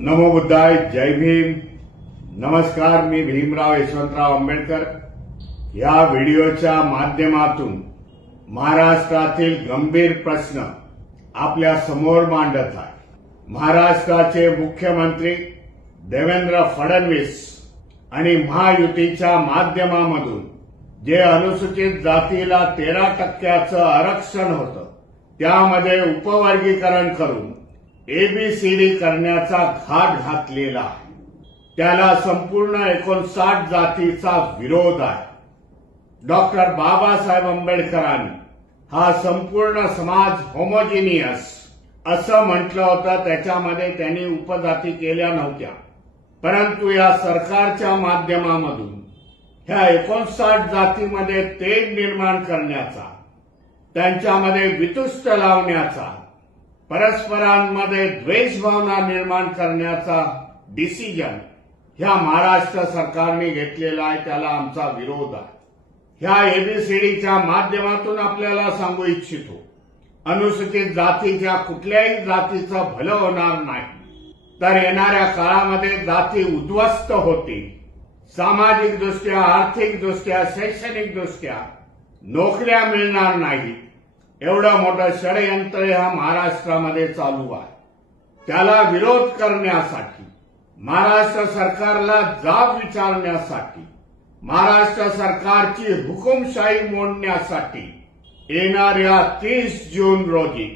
नमो बुद्धाय, जय भीम. नमस्कार. मी भीमराव यशवंतराव आंबेडकर. या व्हिडिओच्या माध्यमातून महाराष्ट्रातील गंभीर प्रश्न आपल्या समोर मांडत आहे. महाराष्ट्राचे मुख्यमंत्री देवेंद्र फडणवीस आणि महायुतीच्या माध्यमामधून जे अनुसूचित जातीला 13% आरक्षण होतं, त्यामध्ये उपवर्गीकरण करून एबीसीडी करण्याचा घाट घातलेला आहे. त्याला संपूर्ण 59 जातीचा विरोध आहे. डॉक्टर बाबासाहेब आंबेडकरांनी हा संपूर्ण समाज होमोजिनियस असं म्हटलं होतं. त्याच्यामध्ये त्यांनी उपजाती केल्या नव्हत्या, परंतु या सरकारच्या माध्यमामधून ह्या 59 जातीमध्ये तेढ निर्माण करण्याचा, त्यांच्यामध्ये वितुष्ट लावण्याचा, परस्परांमध्ये द्वेष भावना निर्माण करण्याचा डिसिजन ह्या महाराष्ट्र सरकारने घेतलेला आहे. त्याला आमचा विरोध आहे. ह्या एबीसीडीच्या माध्यमातून आपल्याला सांगू इच्छितो, अनुसूचित जातीच्या कुठल्याही जातीचं भलं होणार नाही, तर येणाऱ्या काळामध्ये जाती उद्ध्वस्त होतील. सामाजिक दृष्ट्या, आर्थिक दृष्ट्या, शैक्षणिक दृष्ट्या नोकऱ्या मिळणार नाहीत. एवढं मोठं षडयंत्र ह्या महाराष्ट्रामध्ये चालू आहे. त्याला विरोध करण्यासाठी, महाराष्ट्र सरकारला जाब विचारण्यासाठी, महाराष्ट्र सरकारची हुकुमशाही मोडण्यासाठी येणाऱ्या 30 जून रोजी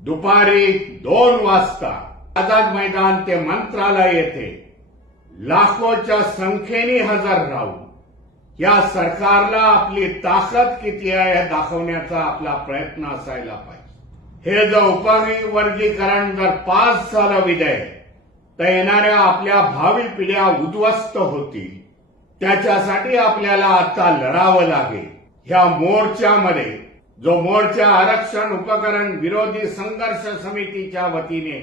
दुपारी 2 वाजता आझाद मैदान ते मंत्रालय येथे लाखोच्या संख्येने हजर राहून या सरकारला आपली ताकद किती आहे हे दाखवण्याचा आपला प्रयत्न असायला पाहिजे. हे जर उपवर्गीकरण जर पास झालं विधेयक, तर येणाऱ्या आपल्या भावी पिढ्या उद्ध्वस्त होतील. त्याच्यासाठी आपल्याला आता लढावं लागेल. ह्या मोर्चामध्ये जो मोर्चा आरक्षण उपकरण विरोधी संघर्ष समितीच्या वतीने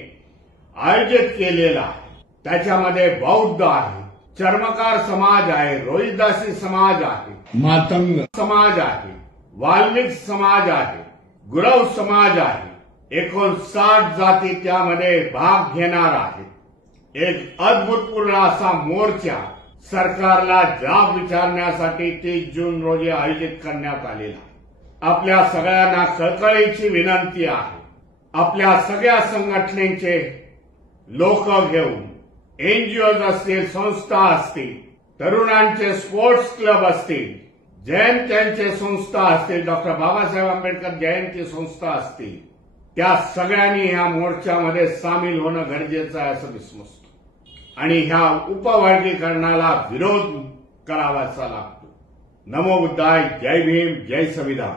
आयोजित केलेला आहे, त्याच्यामध्ये बौद्ध आहे, चर्मकार समाज आहे, रोहिदासी समाज आहे, मातंग समाज आहे, वाल्मिक समाज आहे, गुरव समाज आहे. 59 जाती त्यामध्ये भाग घेणार आहेत. एक अभूतपूर्व असा मोर्चा सरकारला जाब विचारण्यासाठी 30 जून रोजी आयोजित करण्यात आलेला. आपल्या सगळ्यांना कळकळीची विनंती आहे, आपल्या सगळ्या संघटनेचे लोक घेऊन, एनजीओज असतील, संस्था असतील, तरुणांचे स्पोर्ट्स क्लब असतील, जयंत्यांचे संस्था असतील, डॉक्टर बाबासाहेब आंबेडकर जयंती संस्था असतील, त्या सगळ्यांनी ह्या मोर्चामध्ये सामील होणं गरजेचं आहे असं मी समजतो. आणि ह्या उपवर्गीकरणाला विरोध करावाचा लागतो. नमो बुद्धाय, जय भीम, जय संविधान.